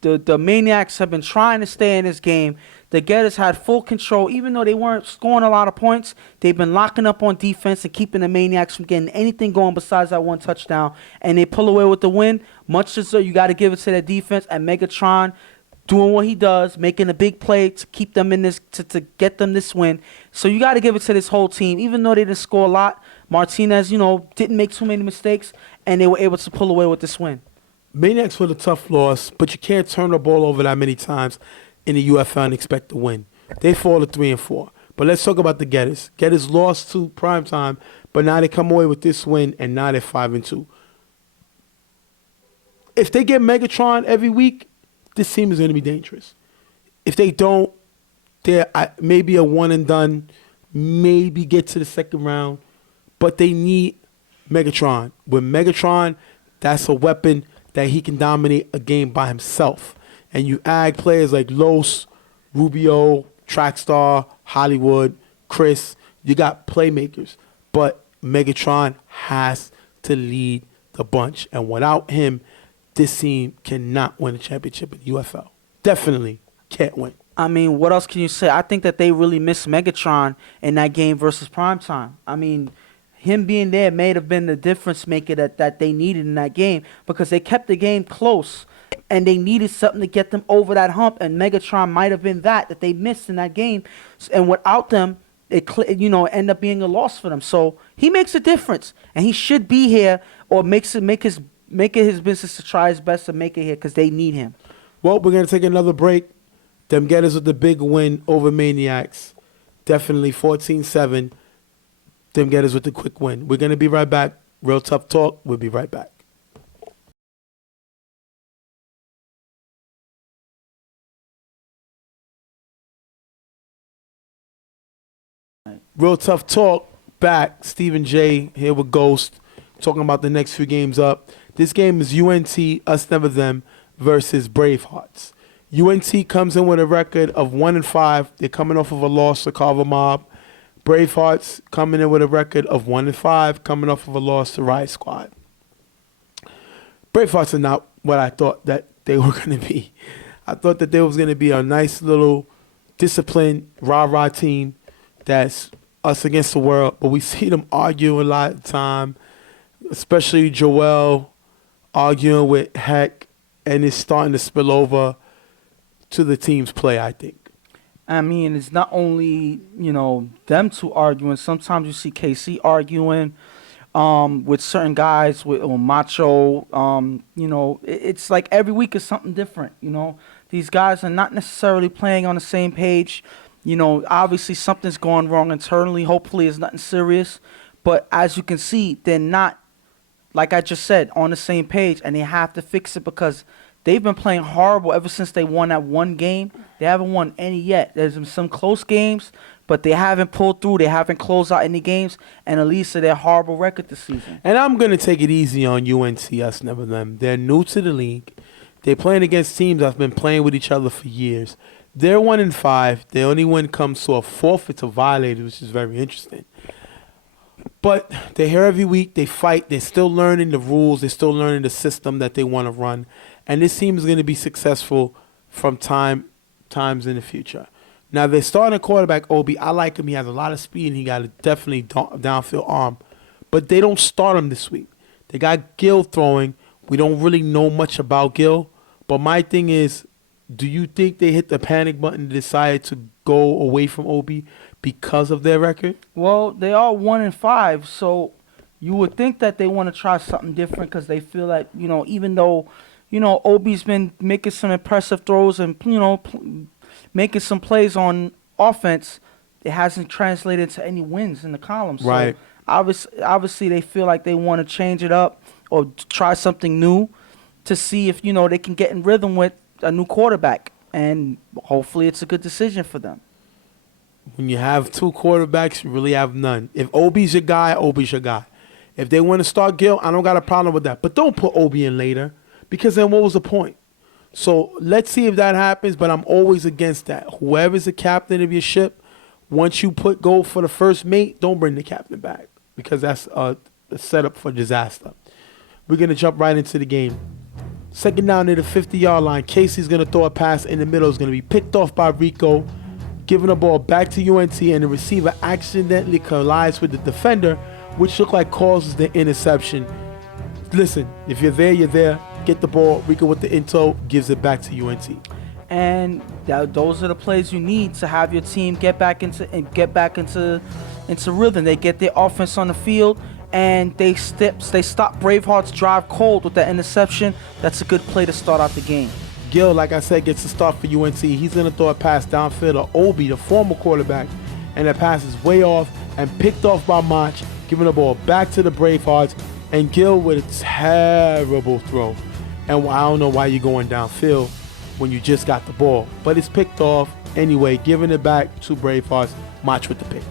the Maniacs have been trying to stay in this game, the Geddes had full control. Even though they weren't scoring a lot of points, they've been locking up on defense and keeping the Maniacs from getting anything going besides that 1 touchdown. And they pull away with the win. Much as so, you got to give it to their defense. And Megatron doing what he does, making a big play to keep them in this, to get them this win. So you got to give it to this whole team. Even though they didn't score a lot, Martinez, didn't make too many mistakes, and they were able to pull away with this win. Maniacs with a tough loss, but you can't turn the ball over that many times in the UFL and expect to win. They fall to 3-4. But let's talk about the Geddes. Geddes lost to primetime, but now they come away with this win, and now they're 5-2. If they get Megatron every week, this team is going to be dangerous. If they don't, they're maybe a one and done, maybe get to the second round, but they need Megatron. With Megatron, that's a weapon that he can dominate a game by himself. And you add players like Los, Rubio, Trackstar, Hollywood, Chris. You got playmakers. But Megatron has to lead the bunch. And without him, this team cannot win a championship in UFL. Definitely can't win. I mean, what else can you say? I think that they really missed Megatron in that game versus Primetime. I mean, him being there may have been the difference maker that they needed in that game, because they kept the game close and they needed something to get them over that hump, and Megatron might have been that they missed in that game. And without them, it end up being a loss for them. So he makes a difference, and he should be here, or make it his business to try his best to make it here, because they need him. Well, we're going to take another break. Them Getters with the big win over Maniacs. Definitely 14-7. Them Getters with the quick win. We're going to be right back. Real Tough Talk. We'll be right back. Real Tough Talk back. Stephen J here with Ghost, talking about the next few games up. This game is UNT, Us Never Them, versus Bravehearts. UNT comes in with a record of 1-5. They're coming off of a loss to Carver Mob. Bravehearts coming in with a record of 1-5, coming off of a loss to Riot Squad. Bravehearts are not what I thought that they were going to be. I thought that there was going to be a nice little disciplined rah-rah team that's us against the world, but we see them arguing a lot of the time, especially Joel arguing with Heck, and it's starting to spill over to the team's play, I think. I mean, it's not only, them two arguing. Sometimes you see KC arguing with certain guys, with Macho. It's like every week is something different, These guys are not necessarily playing on the same page. Obviously something's going wrong internally. Hopefully it's nothing serious. But as you can see, they're not, like I just said, on the same page, and they have to fix it, because they've been playing horrible ever since they won that one game. They haven't won any yet. There's been some close games, but they haven't pulled through. They haven't closed out any games, and at least they're horrible record this season. And I'm going to take it easy on UNC, Us Never Them. They're new to the league. They're playing against teams that have been playing with each other for years. They're 1-5. Their only win comes to a forfeit to Violators, which is very interesting. But they're here every week. They fight. They're still learning the rules. They're still learning the system that they want to run. And this team is going to be successful from times in the future. Now, they're starting a quarterback, Obi. I like him. He has a lot of speed, and he got a definitely downfield arm. But they don't start him this week. They got Gil throwing. We don't really know much about Gil. But my thing is, do you think they hit the panic button and decided to go away from Obi? because of their record? Well, they are 1-5, so you would think that they want to try something different because they feel like, even though, Obi's been making some impressive throws and, making some plays on offense, it hasn't translated to any wins in the column. So Right. obviously they feel like they want to change it up or try something new to see if, they can get in rhythm with a new quarterback. And hopefully it's a good decision for them. When you have two quarterbacks, you really have none. If Obi's your guy, Obi's your guy. If they want to start Gil, I don't got a problem with that. But don't put Obi in later, because then what was the point? So let's see if that happens, but I'm always against that. Whoever's the captain of your ship, once you go for the first mate, don't bring the captain back, because that's a setup for disaster. We're going to jump right into the game. Second down near the 50-yard line. Casey's going to throw a pass in the middle. It's going to be picked off by Rico, giving the ball back to UNT, and the receiver accidentally collides with the defender, which looked like causes the interception. Listen, if you're there, you're there. Get the ball. Rico with the intel gives it back to UNT. And those are the plays you need to have your team get back into rhythm. They get their offense on the field, and they stop Bravehearts' drive cold with that interception. That's a good play to start out the game. Gil, like I said, gets the start for UNT. He's going to throw a pass downfield to Obi, the former quarterback, and that pass is way off and picked off by Mach, giving the ball back to the Bravehearts, and Gil with a terrible throw. And I don't know why you're going downfield when you just got the ball, but it's picked off anyway, giving it back to Bravehearts. Mach with the pick.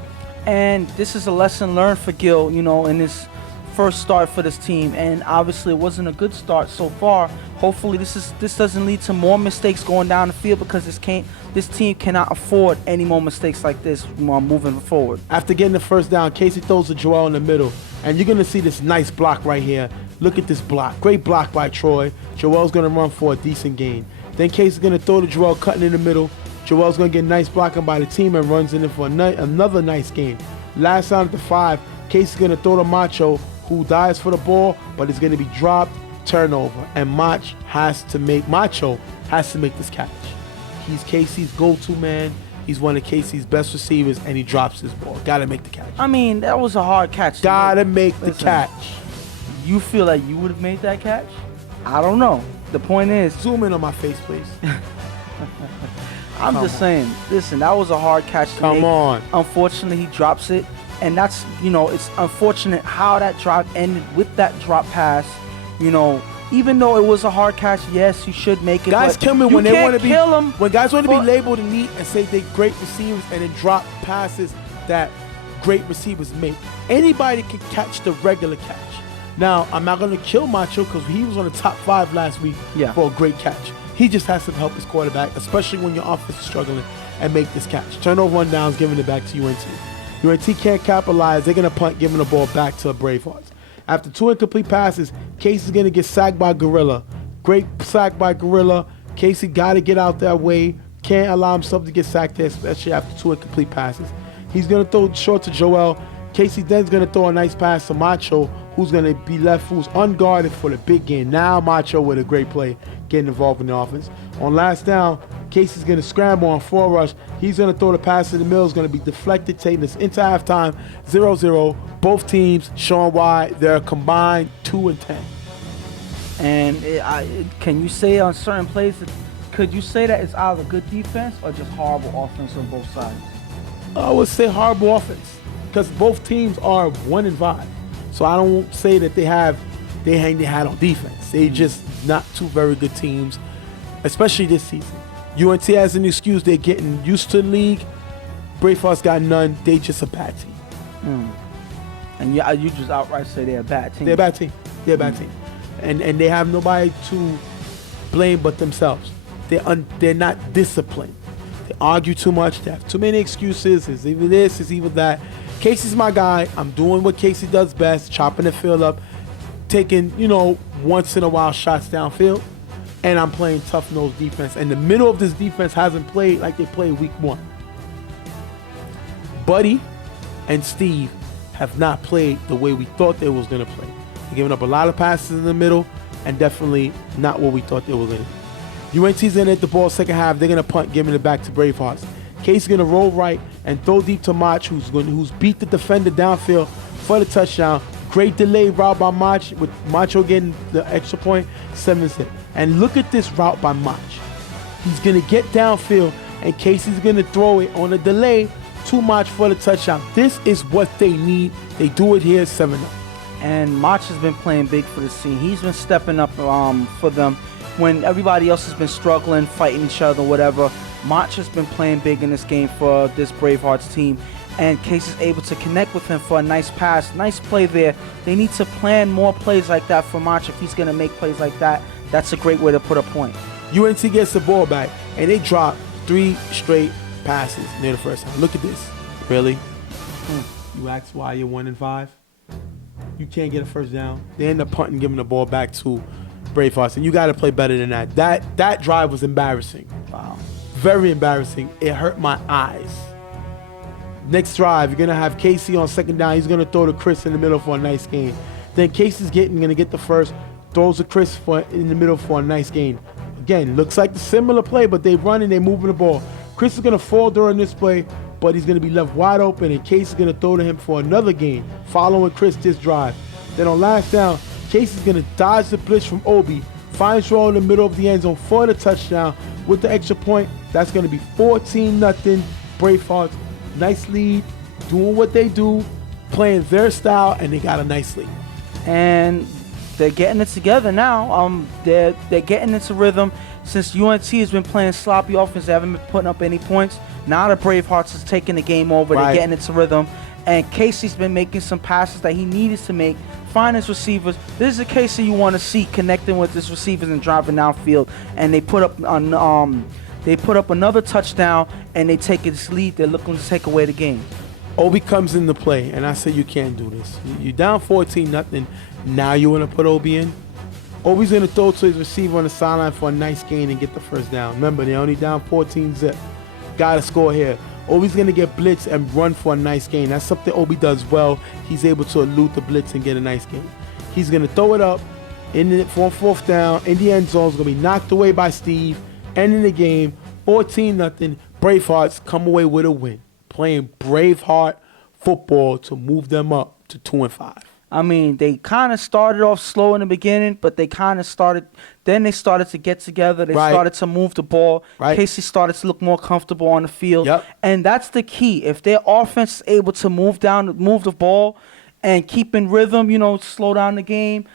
And this is a lesson learned for Gil, in his first start for this team. And obviously it wasn't a good start so far. Hopefully this doesn't lead to more mistakes going down the field, because this team cannot afford any more mistakes like this moving forward. After getting the first down, Casey throws to Joel in the middle, and you're going to see this nice block right here. Look at this block. Great block by Troy. Joel's going to run for a decent gain. Then Casey's going to throw to Joel, cutting in the middle. Joel's going to get nice blocking by the team and runs in it for another nice gain. Last down at the 5, Casey's going to throw to Macho, who dives for the ball, but it's going to be dropped, turnover. And Macho has to make this catch. He's Casey's go-to man. He's one of Casey's best receivers, and he drops his ball. Got to make the catch. I mean, that was a hard catch. Got to make the catch. You feel like you would have made that catch? I don't know. The point is... Zoom in on my face, please. I'm just saying, listen, that was a hard catch to make. Come on. Unfortunately, he drops it. And that's, it's unfortunate how that drop ended with that drop pass. Even though it was a hard catch, yes, you should make it. Guys kill me when they want to be when guys want to be for- labeled elite and say they great receivers and then drop passes that great receivers make. Anybody can catch the regular catch. Now, I'm not going to kill Macho because he was on the top 5 last week for a great catch. He just has to help his quarterback, especially when your offense is struggling, and make this catch. Turnover, run downs, giving it back to UNT. UNT can't capitalize. They're going to punt, giving the ball back to Bravehearts. After 2 incomplete passes, Casey's going to get sacked by Gorilla. Great sack by Gorilla. Casey got to get out that way. Can't allow himself to get sacked there, especially after 2 incomplete passes. He's going to throw short to Joel. Casey then's going to throw a nice pass to Macho, who's going to be left, who's unguarded for the big game. Now Macho with a great play, getting involved in the offense. On last down, Casey's going to scramble on 4 rush. He's going to throw the pass to the middle. It's going to be deflected, taking us into halftime, 0-0. Both teams showing why they're combined 2-10. And can you say on certain plays, could you say that it's either good defense or just horrible offense on both sides? I would say horrible offense, because both teams are 1-5. So I don't say that they hang their hat on defense. They just not 2 very good teams, especially this season. UNT has an excuse. They're getting used to the league. Bravehearts got none. They just a bad team. And you just outright say they're a bad team. They're a bad team. They're a bad team. And they have nobody to blame but themselves. They're not disciplined. They argue too much. They have too many excuses. It's either this, it's either that. Casey's my guy. I'm doing what Casey does best, chopping the field up, taking, once in a while shots downfield, and I'm playing tough nose defense. And the middle of this defense hasn't played like they played week 1. Buddy and Steve have not played the way we thought they was going to play. They're giving up a lot of passes in the middle, and definitely not what we thought they were going to do. UNT's going to hit the ball second half. They're going to punt, giving it back to Bravehearts. Casey's going to roll right and throw deep to Mach, who's beat the defender downfield for the touchdown. Great delay route by Mach, with Macho getting the extra point, 7-6. And look at this route by Mach. He's going to get downfield, and Casey's going to throw it on a delay to Mach for the touchdown. This is what they need. They do it here, 7-0. And Mach has been playing big for the team. He's been stepping up for them when everybody else has been struggling, fighting each other, whatever. Mach has been playing big in this game for this Bravehearts team. And Casey's able to connect with him for a nice pass, nice play there. They need to plan more plays like that for Mach if he's going to make plays like that. That's a great way to put a point. UNC gets the ball back, and they drop 3 straight passes near the first time. Look at this. Really? You ask why you're 1-5? You can't get a first down. They end up punting, giving the ball back to Bravehearts, and you got to play better than that. That drive was embarrassing. Wow. Very embarrassing. It hurt my eyes. Next drive, you're going to have Casey on second down. He's going to throw to Chris in the middle for a nice gain. Then Casey's going to get the first, throws to Chris in the middle for a nice gain. Again, looks like the similar play, but they run and they moving the ball. Chris is going to fall during this play, but he's going to be left wide open, and Casey's going to throw to him for another gain, following Chris this drive. Then on last down, Casey's going to dodge the blitz from Obi, finds Roll in the middle of the end zone for the touchdown with the extra point. That's going to be 14-0 Bravehearts. Nice lead, doing what they do, playing their style, and they got a nice lead. And they're getting it together now. They're getting into rhythm. Since UNC has been playing sloppy offense, they haven't been putting up any points. Now the Bravehearts is taking the game over. Right. They're getting into rhythm. And Casey's been making some passes that he needed to make, find his receivers. This is a Casey you want to see connecting with his receivers and driving downfield. And they put up another touchdown, and they take his lead. They're looking to take away the game. Obi comes into play, and I say you can't do this. You're down 14-0. Now you want to put Obi in? Obi's going to throw to his receiver on the sideline for a nice gain and get the first down. Remember, they're only down 14-0. Got to score here. Obi's going to get blitz and run for a nice gain. That's something Obi does well. He's able to elude the blitz and get a nice gain. He's going to throw it up for fourth down in the end zone. It's going to be knocked away by Steve. Ending the game, 14-0. Bravehearts come away with a win. Playing Braveheart football to move them up to 2-5. I mean, they kind of started off slow in the beginning, but they started to get together. They started to move the ball. Right. Casey started to look more comfortable on the field. Yep. And that's the key. If their offense is able to move the ball and keep in rhythm, slow down the game,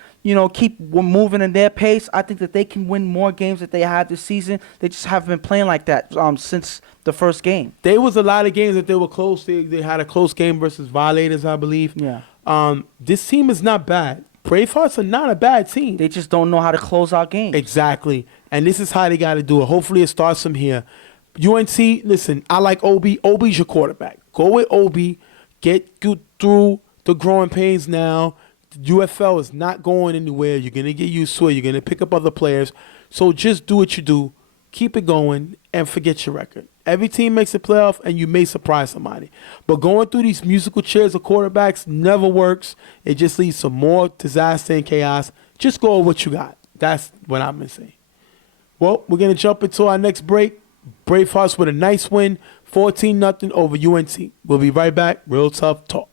keep moving in their pace, I think that they can win more games that they had this season. They just haven't been playing like that since the first game. There was a lot of games that they were close. They had a close game versus Violators, I believe. Yeah. This team is not bad. Bravehearts are not a bad team. They just don't know how to close out games. Exactly. And this is how they got to do it. Hopefully it starts from here. UNC, listen, I like Obi. Obi's your quarterback. Go with Obi. Get you through the growing pains now. UFL is not going anywhere. You're going to get used to it. You're going to pick up other players. So just do what you do. Keep it going and forget your record. Every team makes a playoff, and you may surprise somebody. But going through these musical chairs of quarterbacks never works. It just leads to more disaster and chaos. Just go with what you got. That's what I'm going to say. Well, we're going to jump into our next break. Bravehearts with a nice win, 14-0 over UNC. We'll be right back. Real Tough Talk.